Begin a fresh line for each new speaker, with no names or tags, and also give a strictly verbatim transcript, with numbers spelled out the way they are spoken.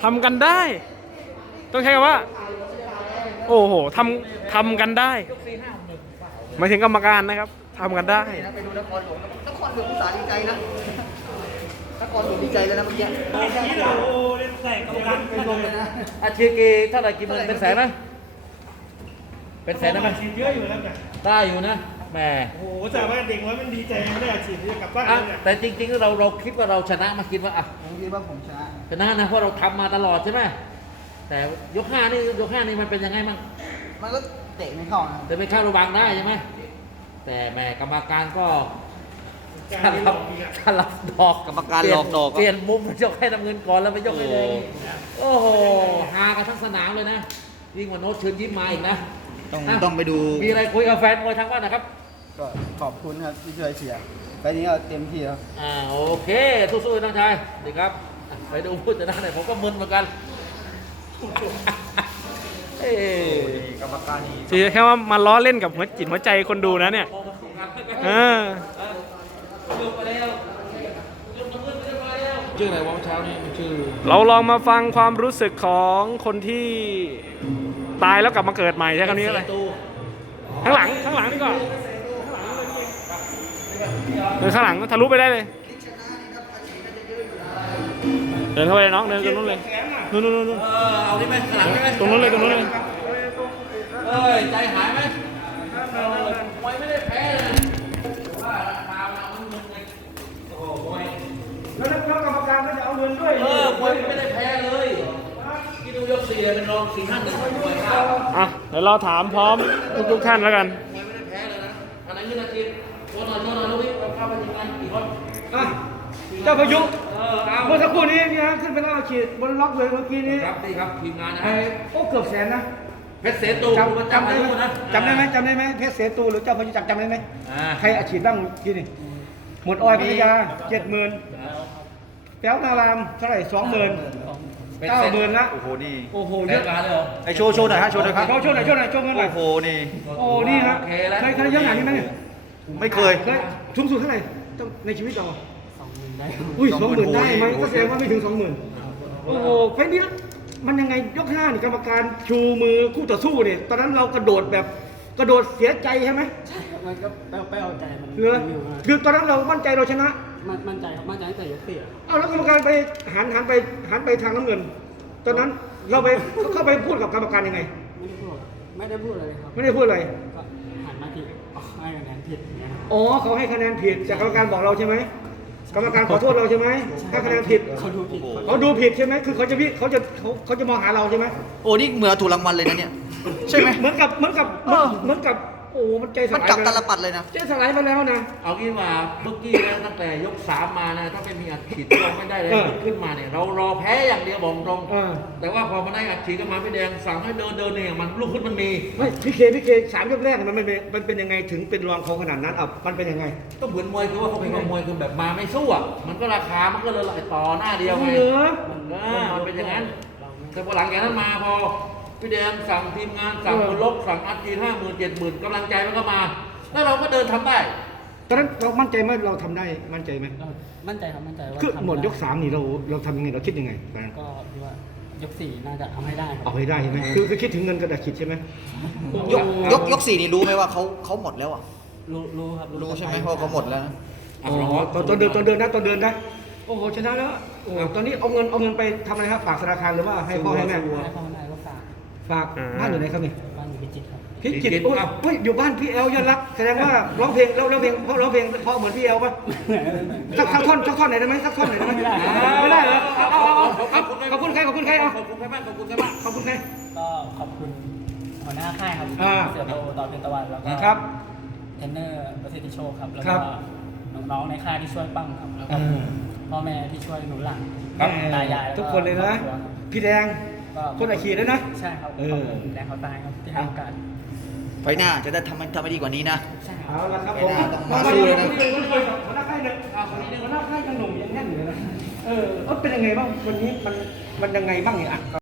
ำกันได้ต้องใช้คำว่าโอ้โหทำทำกันได้หมายถึงกรรมการนะครับทำกันได้
ไปดูนครหลวงนครหลวงอุตสาหดีใจนะนครหลวงดีใจเลยนะเมื่อกี้
โอ้เล่นใส่กรรมการเป็นลมเลยนะ
อาชีพกีเท่าไหร่กี่หมื่นเป็นแสนนะเป็นแสนได้ไหม
ฉีดเยอะอยู่แล้วเนี่ย
ได้อยู่นะแหม
โอ้โหแต่ว่าเด็กน้อยมันดีใจไม่ได้ฉีดจะกลับบ้าน
อ่ะ
เนี่ย
แต่จริงๆเราเราคิดว่าเราชนะมาคิดว่าอ่ะ
ผมคิดว่าผมชนะ
ชนะนะเพราะเราทำมาตลอดใช่ไหมแต่ยกห้านี่ยกห้านี่มันเป็นยังไงมั่ง
มันก็เตะไม่เข้านะ
แต่ไม่เข้าระวังได้ใช่ไหมแต่แหมกรรมการก็ขันรับขันรับดอก
กรรมการหลอกดอก
เปลี่ยนมุมไปยกให้น้ำเงินก่อนแล้วไปยกให้แดงโอ้โหฮากันทั้งสนามเลยนะยิ่งกว่าโน้ตเชิญยิ้มมาอีกนะ
ต้อง
อ่ะ
ต้องไปดู
มีอะไรคุยกับแฟนมวยทางบ้านนะครับ
ก็ขอบคุณครับที่ช่วยเชียร์ไปนี้ก็เต็มที่ครับ
อ่าโอเคสู้ๆน้องชายดีครับอ่ะไปดูพูดจะได้หน่อยผมก็มึนเหมือนกันเอ้ย
กรรมการนี่
สีแค่ว่ามาล้อเล่นกับหัวจิตหัวใจคนดูนะเนี่ยเออ
ชื่ออะไรวะเช้านี้มันชื่อ
เราลองมาฟังความรู้สึกของคนที่ตายแล้วกลับมาเกิดใหม่ใช่คำนี้อะไรข้างหลังข้างหลังนี่ก่อนเดินข้างหลังทะลุไปได้เลยเดินเข้าไปเลยน้องเดินตรงนู้นเลยนู้นนู้นนู้น
เออเอาที่ไหมขางหลังได้ไหม
ตรงนู้นเลยตรงนู้นเลย
เอ้ยใจหายไหมมวยไม่ได้แพ้เลยว่าราคาเรามันมึนไงโอ้โหมวย
แล้วแล้วกรรมการก็จะเอาเงินด้วย
เออมวยไม่ได้แพ้เลยที่ดูยกสี่เป็นรองสี่ห้าหนึ่งมวยเข้า
อ่ะเดี๋ยวเราถามพร้อมทุกทุกๆท่านแล้วกัน
มวยไม่ได้แพ้เลยนะอันไหนคือนาทีโชว์หน่อยโชว์หน่อยลูกพี่เราเข้าไปทำงานกี่คน
อ่ะเจ้าพายุ
เออเอา
เมื่อสักครู่นี้นี่ฮะขึ้นไปแล้วฉีดบนล็อกเลยเมื่อกี้นี้
ครับนี่ครับทีมงานนะ
ไอ้โอ้เกือบแสนนะ
เพชรเสตู
จำ
ประ
จำ
จำ
ได้
อา
ไหม
ยุนะ
จำได้ไหมจำได้ไหมเพชรเสตูหรือเจ้าพายุจักจำได้ไหม
อ่า
ใครอาชีพบ้างที่นี่หมดออยพัทยาเจ็ดหมื่นแป๊วนารามเท่าไหร่สองหมื่นเก้าหมื่นละ
โอ้โหนี่
โอ้โห
เย
เย
อะ
อะ
การเลยเหรอ
ไอโชว์โชว์หน่อยฮะโชว์หน่อยครับ
โชว์โชว์หน่อยโชว์หน่อยโชว์เงินหน่อย
โอ้โหนี่
โอ้นี่ฮะ
โอเคแล้ว
เคยเคยเยอะขนาดนี้ไหมเนี่ย
ไม่เคย
เคยสูงสุดเท่าไหร่ต้องในชีวิตเราอุ้ยสองหมื่นได้ไหมก็แสดงว่าไม่ถึงสองหมื่นโอ้โหไฟล์นี้มันยังไงยกห้านี่กรรมการชูมือคู่ต่อสู้เนี่ยตอนนั้นเรากระโดดแบบกระโดดเสียใจใช่ไหม
ใช่ครับมันก็แป้วแป้วใจมัน
เหรอ
อยู่มา
คือตอนนั้นเรามั่นใจเราชนะ
มันมั่นใจครับมั่นใจตั้งแต่ยกสี่อะ
เอาแล้วกรรมการไปหันหันไปหันไปทางน้ำเงิน ตอนนั้นเราไปเข้าไปพูดกับกรรมการยังไง
ไม่ได้พูดไม่ได้พูดอะไรเลยครับ
ไม่ได้พูดอะไร
ก็หันมาทีอ๋อให้คะแนนผิดอย่างเงี้ยครับ
อ๋อเขาให้คะแนนผิดจากกรรมการบอกเราใช่ไหมกรรมการขอโทษเราใช่ไหมให้คะแนนผิด
เขาดูผิด
เขาดูผิดใช่ไหมคือเขาจะวิเขาจะเขาเขาจะมองหาเราใช่ไหม
โอ้นี่เหมือนถูกรางวัลเลยนะเนี่ยใช่ไหม
เหมือนกับเหมือนกับ
เออ
เหมือนกับโอ้มันใจส
มัน
ลาย
กลับ
ไป
ตลปัดเลยนะ
ใจสลายไปแล้วนะ
เอางี้ว่าเมื่อกี้นะตั้งแต่ยกสามมานะถ้าไม่มีอัดฉีดเราไม่ได้เลย
เออ
ขึ้นมาเนี่ยเรารอแพ้อย่างเดียวบอกตรง
เออ
แต่ว่าพอมาได้อัดฉีดก็มาพี่แดงสั่งให้เดินเดินเนี่ยมันลูกขึ้นมันมี
ไม่พี่เคพี่เคสามยกแรกมันมันเป็นมันเป็นยังไงถึงเป็นรองเขาขนาดนั้นอ่ะมันเป็นยังไง
ก็เหมือนมวยคือว่าเขาเป็นมวยคือแบบมาไม่สู้อ่ะมันก็ราคามันก็เลยต่อหน้าเดียวไง
เหรอ
เออมันเป็นอย่างนั้นแต่พอหลังจากนั้นมาพอพี่แดงสั่งทีมงานสั่งคนลบสั่งอัดฉีดห้าหมื่นเจ็ดหมื่นกำลังใจมันก็มา แล้วเราก็เดินทำได้
ตอนนั้นเรามั่นใจไหมเราทำได้มั่นใจไหม
ก็มั่นใจครับมั่นใจว่า
คือ
ทำ
หมด
ไ
ยกสามนี่เราเราทำยังไงเราคิดยังไงตอนนั้น
ก็คิดว่ายกสี่น่าจะทำให้ได้ครั
เอาให้ได้ใช่ไหมคือคือคิดถึงเงินกระดาษคิดใช่ไหม
ยกยกยกสี่นี่รู้ไหมว่าเขาเขาหมดแล้วอ่ะ
รู้รู้ครับ
รู้ใช่ไหมเพราะเขาหมดแล้วนะ
อ๋อตอนตอนเดินตอนเดินนะตอนเดินนะโอ้โหชนะแล้วโอ้โหตอนนี้เอาเงินเอาเงินไปทำอะไรครับฝากธนาคารหรือว่าให้พ่อให้แม่
ให้พ่อแม่ก็ฝาก
ฝากบ้านอยู่ไหนครับนี่
บ้านอยู่พิจิตรครับ
พี่จิตรโอ้ยเฮ้ยอยู่บ้านพี่แอลยอดรักแสดงว่าร้องเพลงแล้วร้องเพลงเพราะร้องเพลงเพราะเหมือนพี่แอลป่ะสักสักท่อนสักท่อนไหนได้ไหมสักท่อนไหนได้ไหมไม่ได้เหรอเอาเอาเอาเอาขอบคุณใครขอบคุณใครเอา
ขอบคุณใครบ้างขอบคุณใครบ้าง
ขอบคุณใคร
ก็ขอบคุณหัวหน้าค่ายครับ
อ่า
เสือโตต่อเป็นตะวันแล้วก็
ครับ
เทรนเนอร์ประสิทธิโชคครับแล้ว
ครั
ก็
บ
น้องๆในค่ายที่ช่วยปั้งครับแล้วก็
อ่า
พ่อแม่ที่ช่วยหนุนหลัง
ครับ
ตายายแล้ว
ทุกคนเลยนะ
รอบครัวครับ
พี่แดง
ก็
คนอาชีพด้วยนะ
ใช่ครับ
เออ
ขอบคุณแดงเขาตายครับที่ให้โอกาส
ไฟหน้าจะได้ทำมันทำให้ดีกว่านี้นะ
ใช่ครับ
เอาละครับผม
มาสู้เลยนะ
หัวหน้าค่ายหนึ่งหัวหน้าค่ายยังหนุ่มยังแน่นอยู่เลยนะเออเออเป็นยังไงบ้างวันนี้มันมันยังไงบ้างเนี่ยอ่ะ